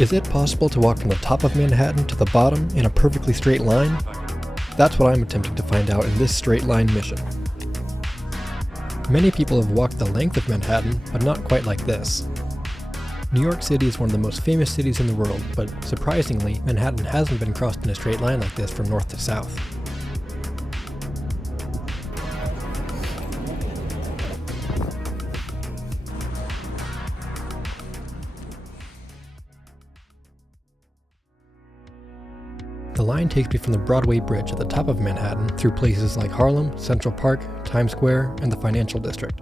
Is it possible to walk from the top of Manhattan to the bottom in a perfectly straight line? That's what I'm attempting to find out in this straight line mission. Many people have walked the length of Manhattan, but not quite like this. New York City is one of the most famous cities in the world, but surprisingly, Manhattan hasn't been crossed in a straight line like this from north to south. The line takes me from the Broadway Bridge at the top of Manhattan through places like Harlem, Central Park, Times Square, and the Financial District.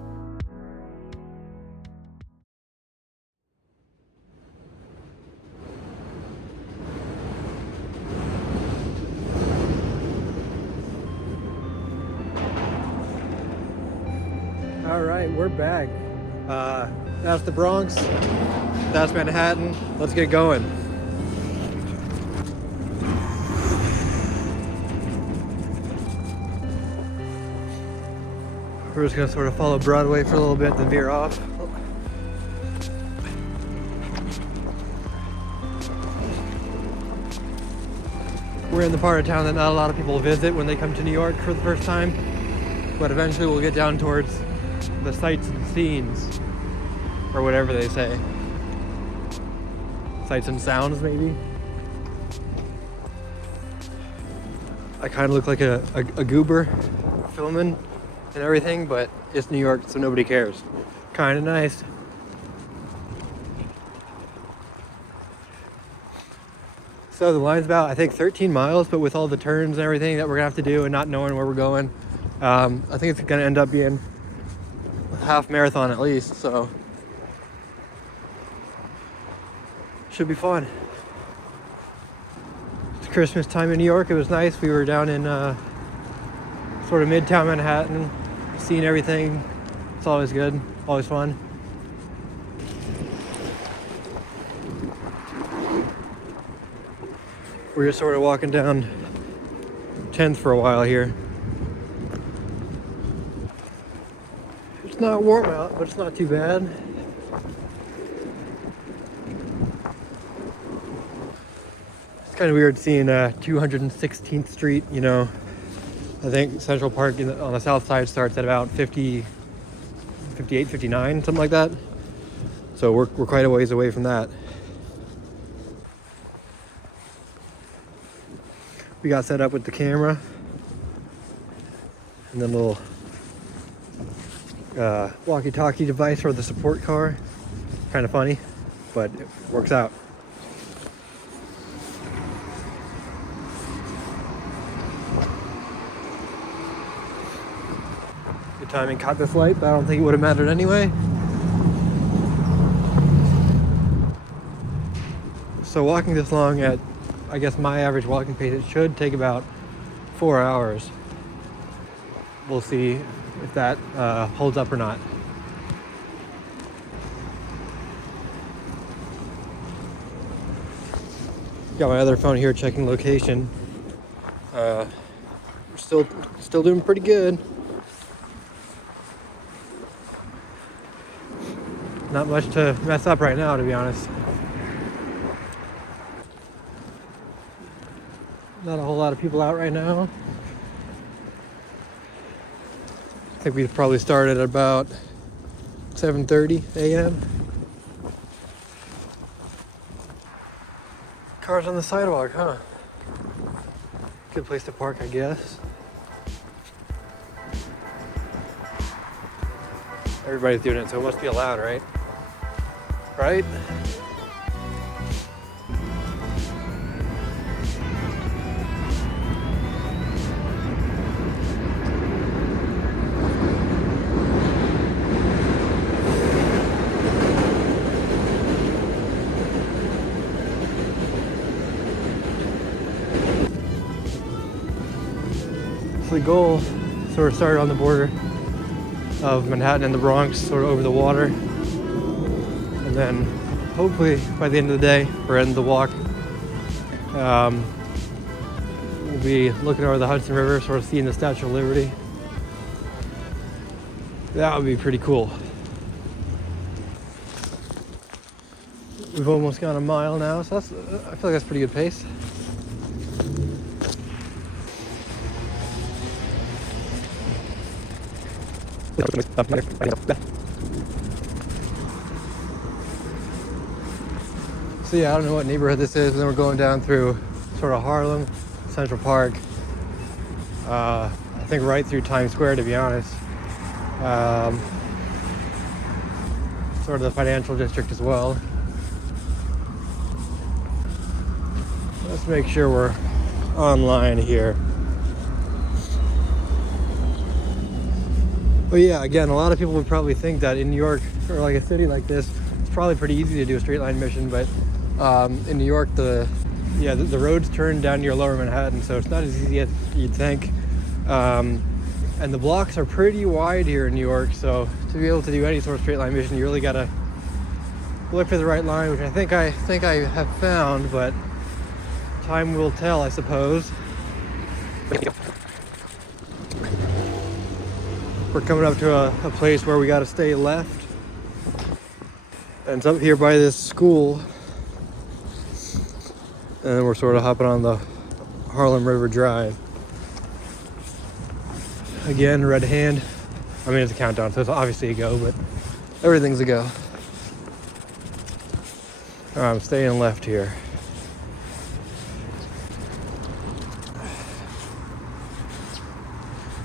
Alright, we're back. That's the Bronx, that's Manhattan. Let's get going. We're just gonna sort of follow Broadway for a little bit, then veer off. We're in the part of town that not a lot of people visit when they come to New York for the first time, but eventually we'll get down towards the sights and scenes, or whatever they say. Sights and sounds, maybe? I kind of look like a goober filming and everything, but it's New York, so nobody cares. Kind of nice. So the line's about, I think, 13 miles, but with all the turns and everything that we're gonna have to do and not knowing where we're going, I think it's gonna end up being a half marathon at least, so should be fun. It's Christmas time in New York. It was nice. We were down in sort of midtown Manhattan, seeing everything. It's always good, always fun. We're just sort of walking down 10th for a while here. It's not warm out, but it's not too bad. It's kind of weird seeing 216th Street, you know. I think Central Park on the south side starts at about 50, 58, 59, something like that. So we're quite a ways away from that. We got set up with the camera and then a little walkie-talkie device for the support car. Kind of funny, but it works out. Good timing, caught this light, but I don't think it would have mattered anyway. So walking this long at, I guess, my average walking pace, it should take about 4 hours. We'll see if that holds up or not. Got my other phone here checking location. We're still doing pretty good. Not much to mess up right now, to be honest. Not a whole lot of people out right now. I think we've probably started at about 7:30 a.m. Cars on the sidewalk, huh? Good place to park, I guess. Everybody's doing it, so it must be allowed, right? Right? The goal sort of started on the border of Manhattan and the Bronx, sort of over the water, and then hopefully by the end of the day or end of the walk, we'll be looking over the Hudson River, sort of seeing the Statue of Liberty. That would be pretty cool. We've almost gone a mile now, so that's, I feel like that's pretty good pace. So yeah, I don't know what neighborhood this is, and then we're going down through sort of Harlem, Central Park. I think right through Times Square, to be honest. Sort of the financial district as well. Let's make sure we're online here. But yeah, again, a lot of people would probably think that in New York, or like a city like this, it's probably pretty easy to do a straight line mission, but in New York, the roads turn down near Lower Manhattan, so it's not as easy as you'd think. And the blocks are pretty wide here in New York, so to be able to do any sort of straight line mission, you really gotta look for the right line, which I think I have found, but time will tell, I suppose. We're coming up to a place where we gotta stay left. And it's up here by this school. And then we're sort of hopping on the Harlem River Drive. Again, red hand. I mean, it's a countdown, so it's obviously a go, but everything's a go. All right, I'm staying left here.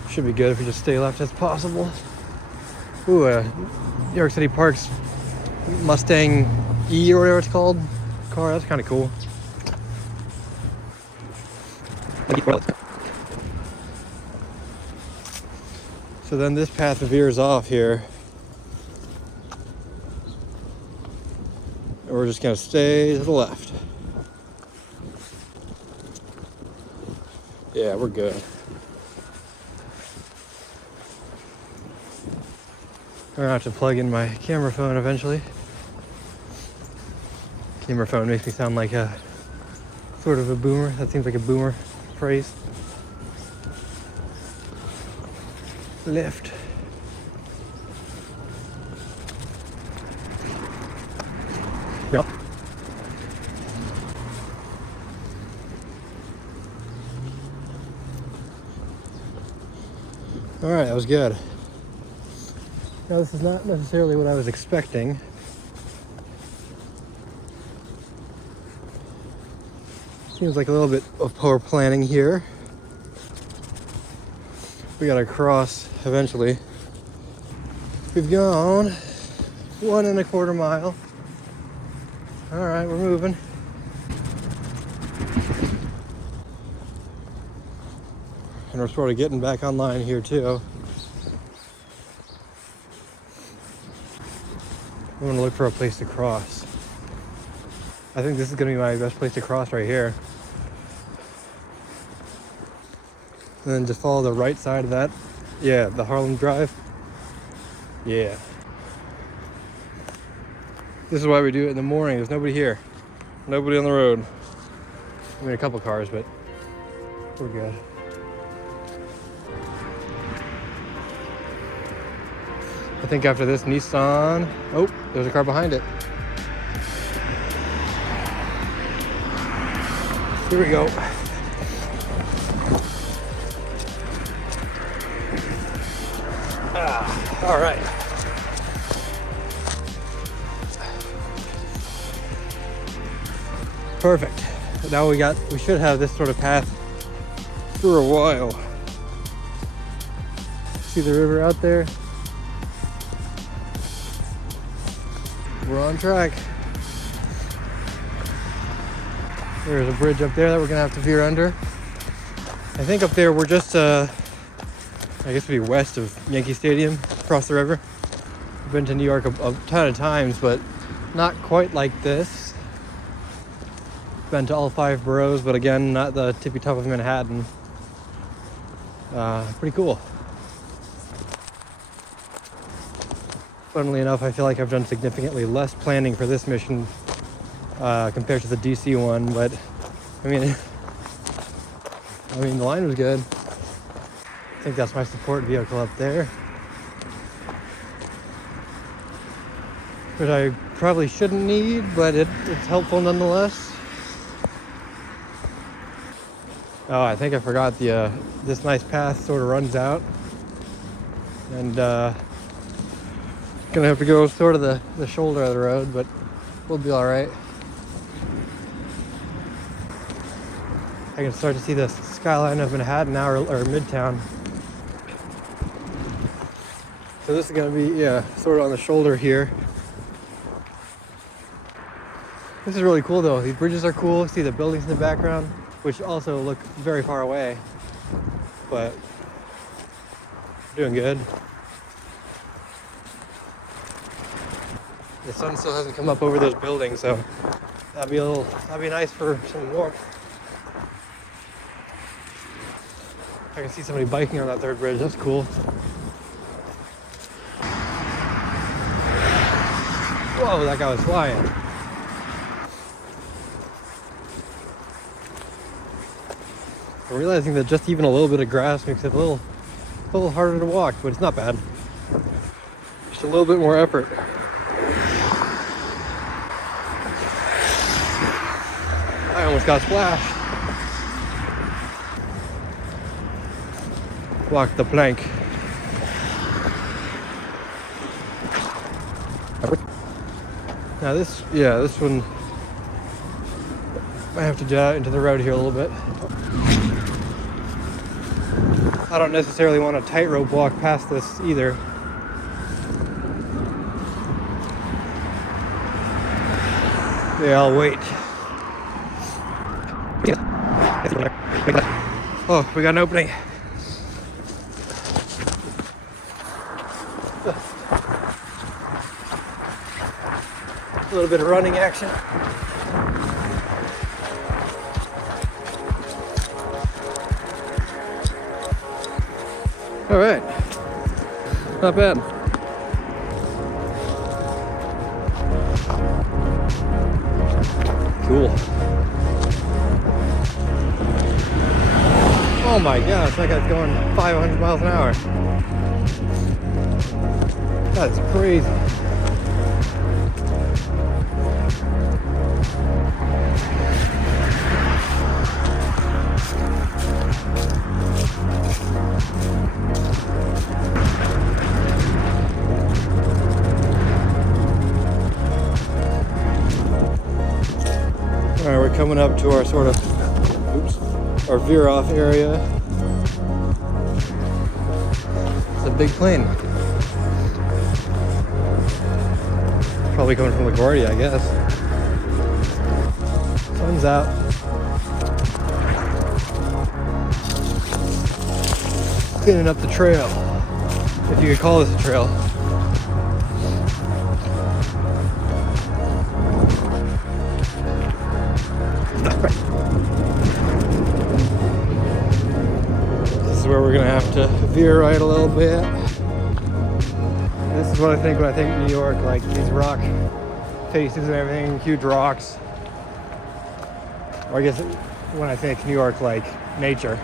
Should be good if we just stay left as possible. Ooh, New York City Parks Mustang E or whatever it's called car. That's kind of cool. So then this path veers off here. And we're just gonna stay to the left. Yeah, we're good. I'm gonna have to plug in my camera phone eventually. Camera phone makes me sound like a sort of a boomer. That seems like a boomer phrase. Left. Yep. All right, that was good. Now, this is not necessarily what I was expecting. Seems like a little bit of poor planning here. We gotta cross eventually. We've gone 1.25 miles. All right, we're moving. And we're sort of getting back online here too. I'm gonna look for a place to cross. I think this is gonna be my best place to cross right here. And then just follow the right side of that. Yeah, the Harlem Drive. Yeah. This is why we do it in the morning. There's nobody here. Nobody on the road. I mean, a couple cars, but we're good. I think after this Nissan, oh, there's a car behind it. Here we go. All right. Perfect. Now we should have this sort of path for a while. See the river out there? We're on track. There's a bridge up there that we're gonna have to veer under. I think up there we're just, I guess it'd be west of Yankee Stadium, across the river. I've been to New York a ton of times, but not quite like this. Been to all 5 boroughs, but again, not the tippy top of Manhattan. Pretty cool. Funnily enough, I feel like I've done significantly less planning for this mission compared to the DC one, but I mean, the line was good. I think that's my support vehicle up there. which I probably shouldn't need, but it's helpful nonetheless. Oh, I think I forgot this nice path sort of runs out, and gonna have to go sort of the shoulder of the road, but we'll be all right. I can start to see the skyline of Manhattan now, or Midtown. So this is gonna be, yeah, sort of on the shoulder here. This is really cool though. These bridges are cool. See the buildings in the background, which also look very far away, but doing good. The sun still hasn't come up over those buildings, so that'd be nice for some warmth. I can see somebody biking on that third bridge. That's cool. Whoa, that guy was flying. I'm realizing that just even a little bit of grass makes it a little harder to walk, but it's not bad. Just a little bit more effort. I almost got splashed. Walk the plank. Now this one, I have to jet out into the road here a little bit. I don't necessarily want to tightrope walk past this either. Yeah, I'll wait. Oh, we got an opening. A little bit of running action. All right, not bad. Cool. Oh my gosh, that guy's going 500 miles an hour. That's crazy. All right, we're coming up to our sort of, our veer off area. It's a big plane. Probably coming from LaGuardia, I guess. Sun's out. Cleaning up the trail, if you could call this a trail. This is where we're gonna have to veer right a little bit. This is what I think when I think New York, like these rock faces and everything, huge rocks. Or I guess when I think New York, like nature.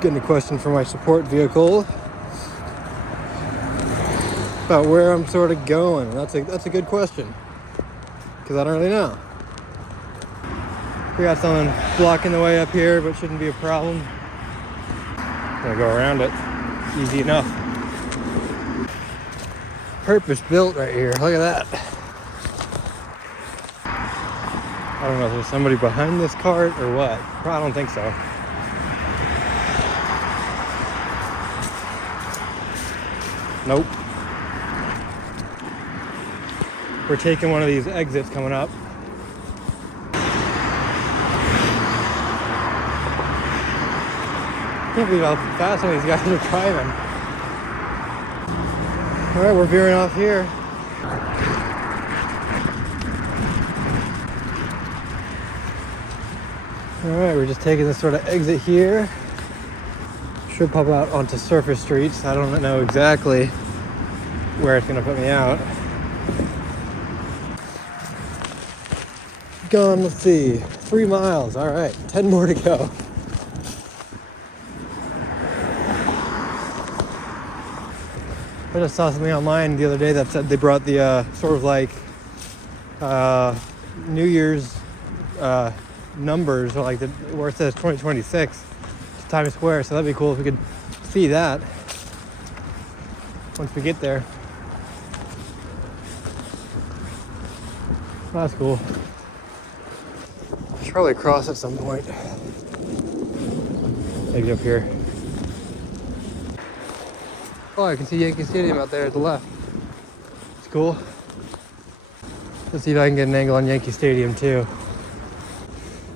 Getting a question from my support vehicle about where I'm sort of going. That's a good question, because I don't really know. We got someone blocking the way up here, but shouldn't be a problem. Gonna go around it. Easy enough. Purpose built right here. Look at that. I don't know if there's somebody behind this cart or what. I don't think so. Nope. We're taking one of these exits coming up. I can't believe how fast some of these guys are driving. All right, we're veering off here. All right, we're just taking this sort of exit here. Should pop out onto surface streets. I don't know exactly where it's gonna put me out. Gone, let's see, 3 miles. All right, 10 more to go. I just saw something online the other day that said they brought the sort of like New Year's numbers, or like where it says 2026 to Times Square. So that'd be cool if we could see that once we get there. Oh, that's cool. Should probably cross at some point. Maybe up here. Oh, I can see Yankee Stadium out there at the left. It's cool. Let's see if I can get an angle on Yankee Stadium too.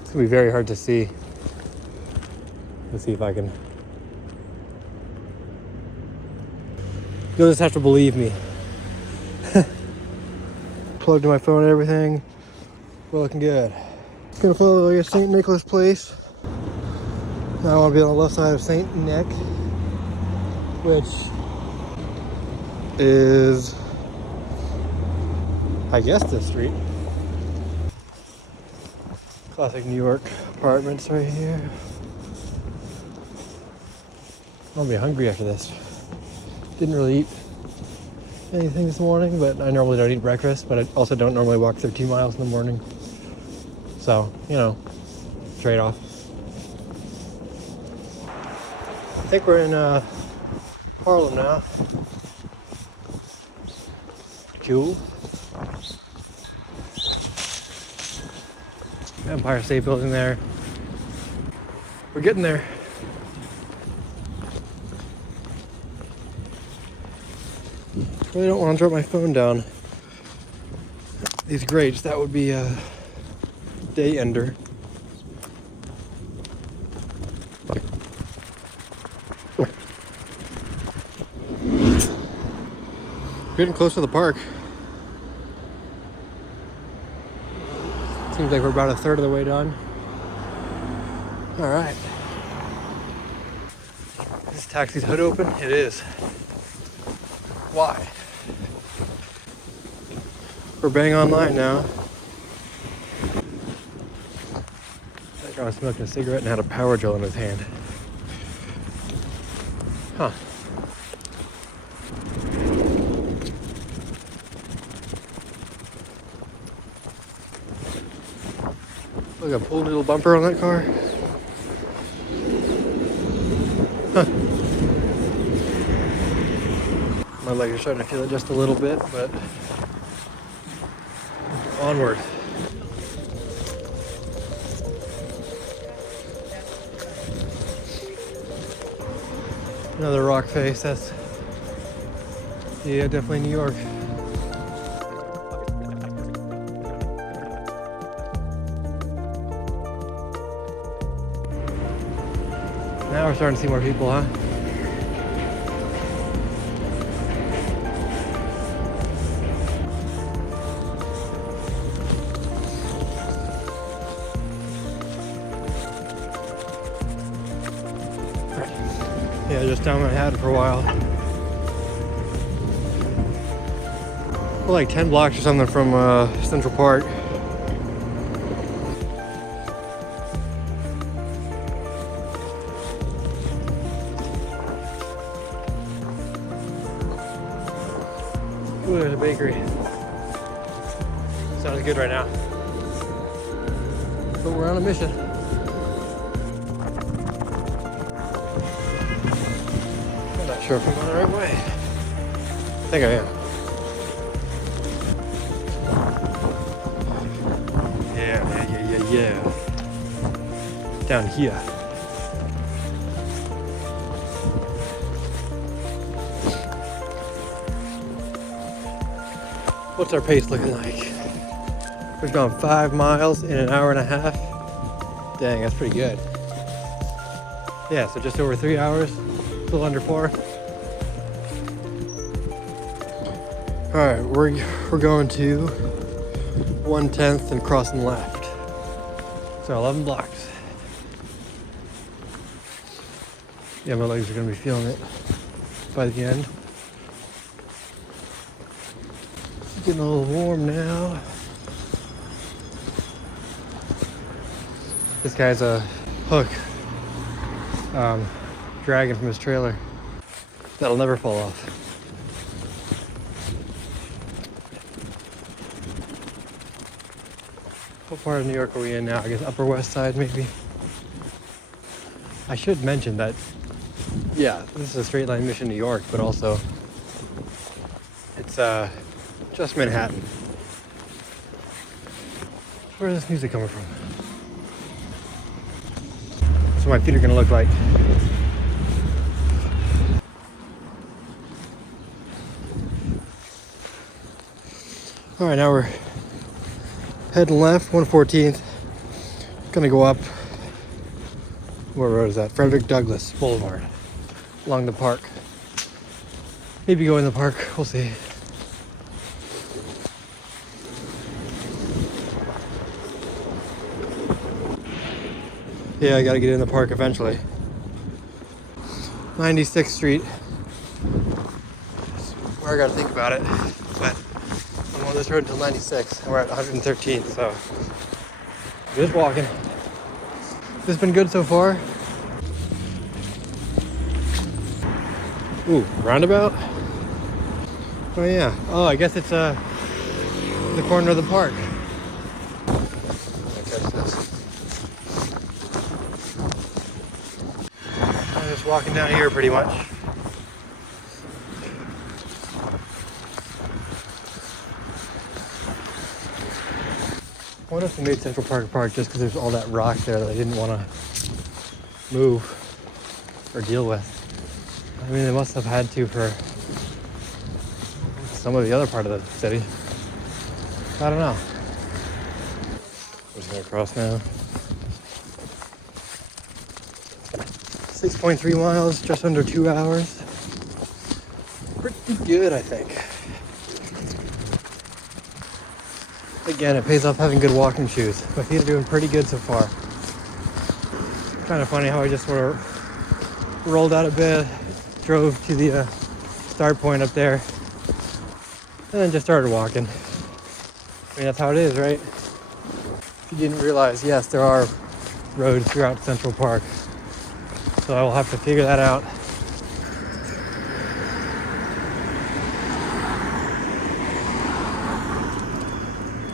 It's gonna be very hard to see. Let's see if I can. You'll just have to believe me. Plugged in my phone and everything. We're looking good. Gonna follow like a St. Nicholas Place. Now I want to be on the left side of St. Nick, which is, I guess, this street. Classic New York apartments right here. I'm gonna be hungry after this. Didn't really eat anything this morning, but I normally don't eat breakfast, but I also don't normally walk 13 miles in the morning. So, you know, trade-off. I think we're in Harlem now. Cool. Empire State Building there. We're getting there. Really don't want to drop my phone down. These grates, that would be a day ender. Getting close to the park. Seems like we're about a third of the way done. All right. Is this taxi's hood open? It is. Why? We're bang online now. That guy was smoking a cigarette and had a power drill in his hand. Huh. Look, a pulled little bumper on that car. Huh. My legs are starting to feel it just a little bit, but onward. Another rock face. That's, yeah, definitely New York. Now we're starting to see more people, huh? Yeah, just down Manhattan for a while. We're like 10 blocks or something from Central Park. Ooh, there's a bakery. Sounds good right now. But we're on a mission. I'm not sure if I'm going the right way. I think I am. Yeah. Down here. What's our pace looking like? We've gone 5 miles in an hour and a half. Dang, that's pretty good. Yeah, so just over 3 hours, a little under 4. All right, we're going to 1/10 and crossing left. So 11 blocks. Yeah, my legs are gonna be feeling it by the end. It's getting a little warm now. This guy's a hook dragging from his trailer. That'll never fall off. What part of New York are we in now? I guess Upper West Side, maybe. I should mention that, yeah, this is a straight line mission New York, but also it's just Manhattan. Where's this music coming from? That's what my feet are gonna look like. All right, now we're heading left, 114th. Gonna go up. What road is that? Frederick Douglass Boulevard, along the park. Maybe go in the park, we'll see. Yeah, I gotta get in the park eventually. 96th Street. That's where I gotta think about it. But I'm on this road until 96, and we're at 113th, so just walking. This has been good so far. Ooh, roundabout? Oh yeah. Oh, I guess it's the corner of the park. I'm just walking down here pretty much. I wonder if they made Central Park Park just because there's all that rock there that I didn't want to move or deal with. I mean, they must have had to for some of the other part of the city. I don't know. I'm just gonna cross now. 6.3 miles, just under 2 hours. Pretty good, I think. Again, it pays off having good walking shoes. My feet are doing pretty good so far. Kind of funny how I just sort of rolled out of bed, drove to the start point up there, and then just started walking. I mean, that's how it is, right? If you didn't realize, yes, there are roads throughout Central Park. So I will have to figure that out.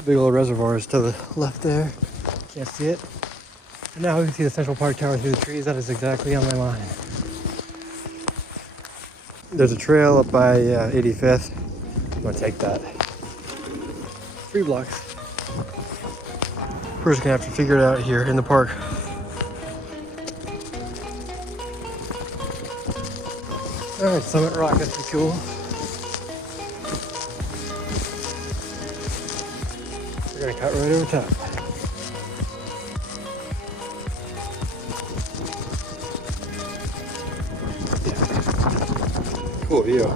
Big old reservoirs to the left there. Can't see it. And now we can see the Central Park Tower through the trees. That is exactly on my line. There's a trail up by 85th. I'm gonna take that. 3 blocks. We're just gonna have to figure it out here in the park. Alright, Summit Rock, that's pretty cool. We're gonna cut right over top. Cool view.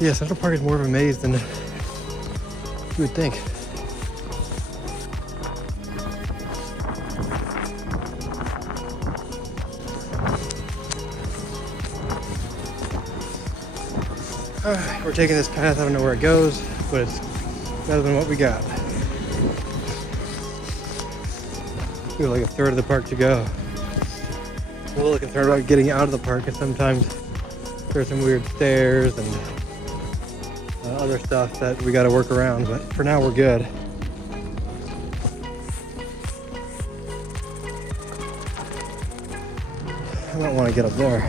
Yeah, Central Park is more of a maze than you would think. Alright, we're taking this path. I don't know where it goes, but it's better than what we got. We have like a third of the park to go. I'm a little concerned about getting out of the park, because sometimes there's some weird stairs and other stuff that we got to work around, but for now we're good. I don't want to get up there.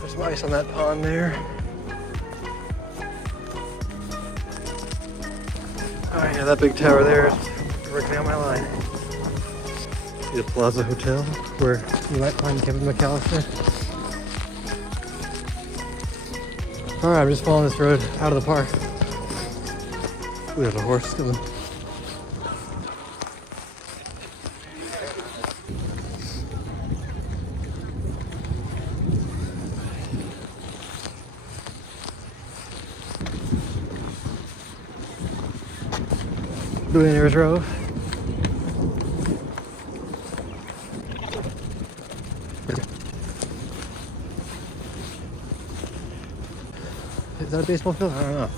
There's some ice on that pond there. Alright, yeah, that big tower there is working out my line. See the Plaza Hotel, where you might find Kevin McAllister. Alright, I'm just following this road out of the park. Ooh, there's a horse coming. Billionaire's Row. Is that a baseball field? I don't know.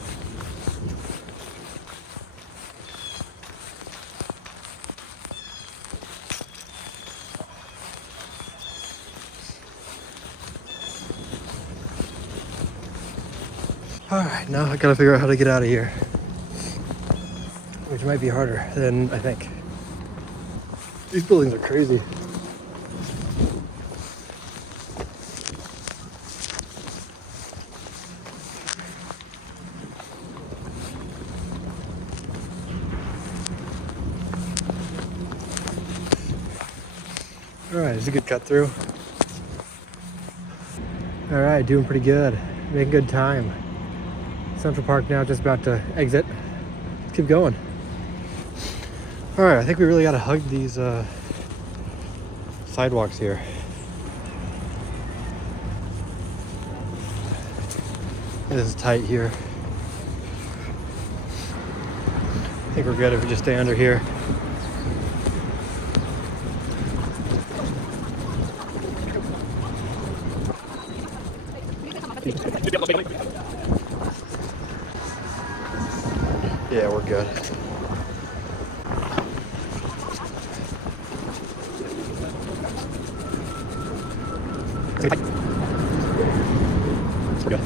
Alright, now I gotta figure out how to get out of here. Which might be harder than I think. These buildings are crazy. Alright, it's a good cut through. Alright, doing pretty good. Making good time. Central Park now, just about to exit. Let's keep going. Alright, I think we really gotta hug these sidewalks here. This is tight here. I think we're good if we just stay under here. Yeah, we're good.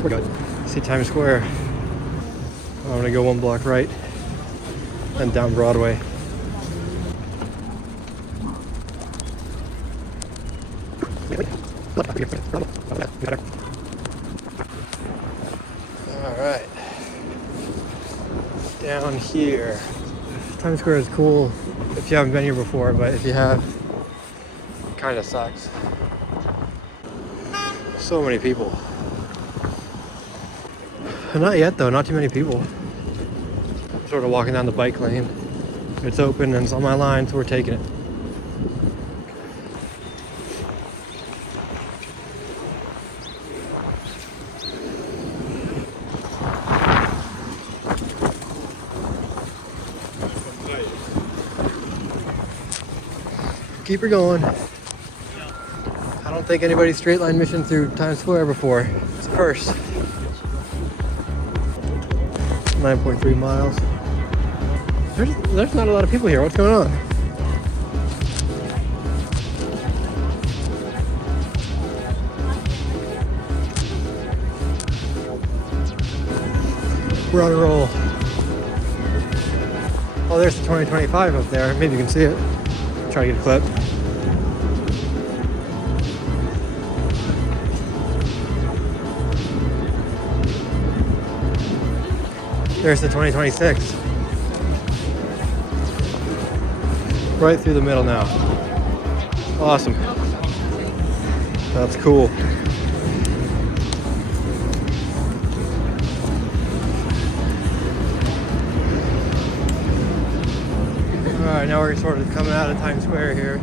We're good. See Times Square. I'm gonna go one block right and down Broadway. Alright. Down here. Times Square is cool if you haven't been here before, but if you have, it kind of sucks. So many people. Not yet though, not too many people. I'm sort of walking down the bike lane. It's open and it's on my line, so we're taking it. Keep her going. I don't think anybody's straight line mission through Times Square before. It's a first. 9.3 miles. There's not a lot of people here. What's going on? We're on a roll. Oh, there's the 2025 up there. Maybe you can see it. Try to get a clip. There's the 2026. Right through the middle now. Awesome. That's cool. Alright, now we're sort of coming out of Times Square here.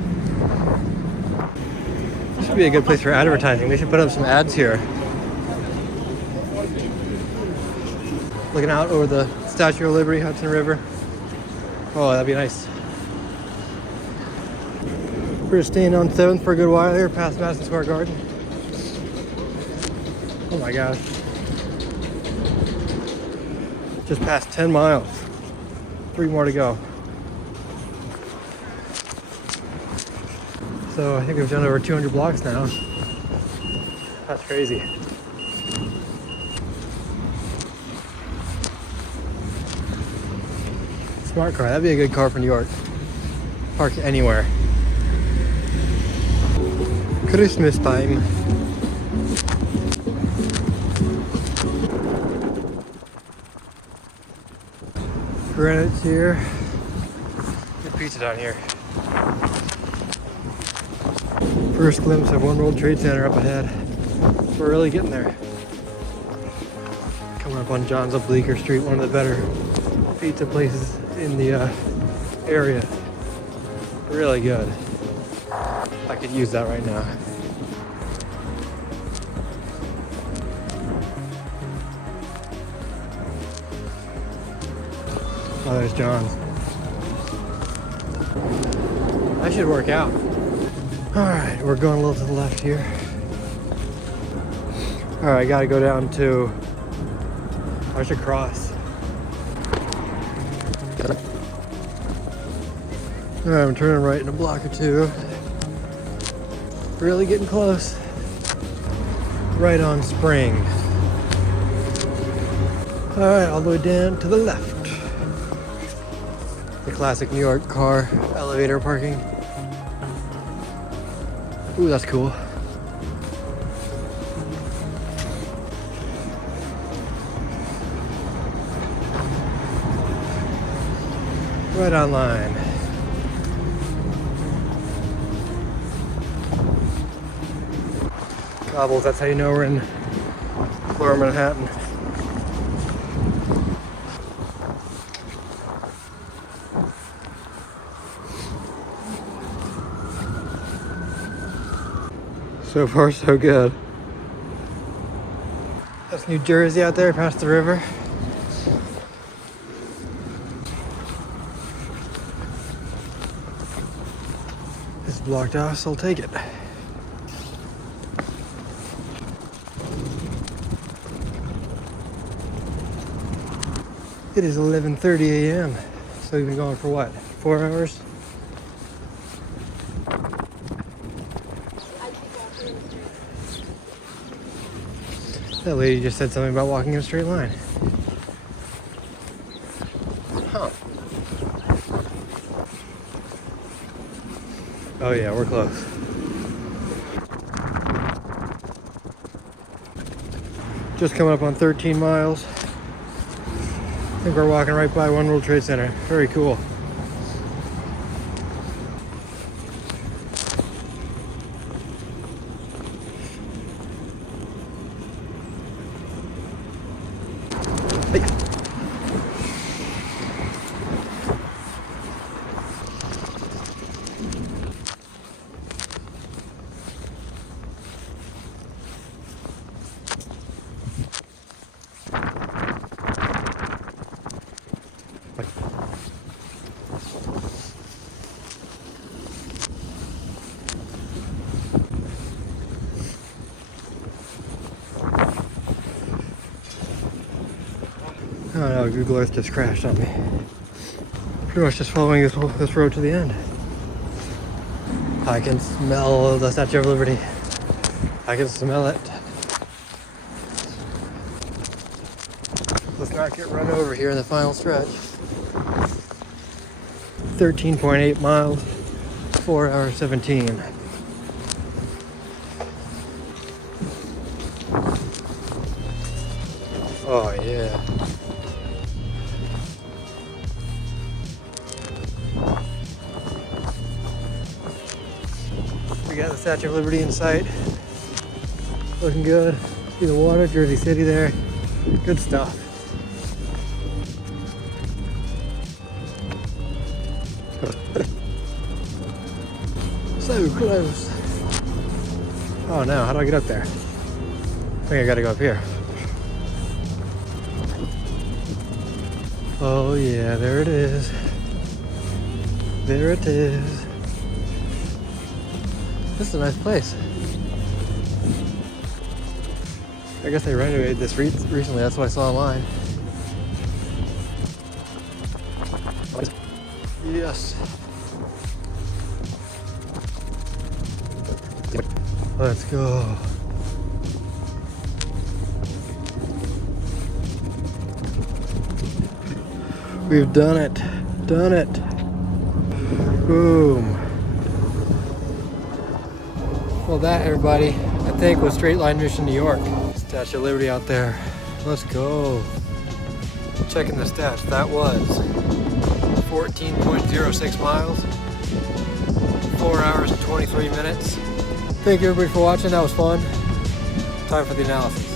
This should be a good place for advertising. They should put up some ads here. Looking out over the Statue of Liberty, Hudson River. Oh, that'd be nice. We're just staying on 7th for a good while here, past Madison Square Garden. Oh my gosh. Just past 10 miles. 3 more to go. So I think we've done over 200 blocks now. That's crazy. Smart car, that'd be a good car for New York. Park anywhere. Christmas time. Greenwich here. Good pizza down here. First glimpse of One World Trade Center up ahead. We're really getting there. Coming up on John's up Bleecker Street, one of the better pizza places in the area. Really good. I could use that right now. Oh, there's John's. I should work out. Alright, we're going a little to the left here. Alright, I gotta go down to... I should cross. Alright, I'm turning right in a block or two. Really getting close. Right on Spring. All right, all the way down to the left. The classic New York car elevator parking. Ooh, that's cool. Right on line. Cobbles, that's how you know we're in Lower Manhattan. So far, so good. That's New Jersey out there past the river. It's blocked off, so I'll take it. It is 11:30 a.m. So we've been going for what? 4 hours? That lady just said something about walking in a straight line. Huh. Oh yeah, we're close. Just coming up on 13 miles. I think we're walking right by One World Trade Center. Very cool. Hey. Oh no, Google Earth just crashed on me. Pretty much just following this road to the end. I can smell the Statue of Liberty. I can smell it. Let's not get run over here in the final stretch. 13.8 miles, 4 hours 17. Oh yeah. We got the Statue of Liberty in sight. Looking good. See the water, Jersey City there. Good stuff. So close. Oh no, how do I get up there? I think I gotta go up here. Oh yeah, there it is. There it is. This is a nice place. I guess they renovated this recently, that's what I saw online. Yes. Let's go. We've done it. Done it. Boom. Well, that, everybody, I think was Straight Line Mission, New York. Statue of Liberty out there. Let's go. Checking the stats. That was 14.06 miles, 4 hours and 23 minutes. Thank you everybody for watching. That was fun. Time for the analysis.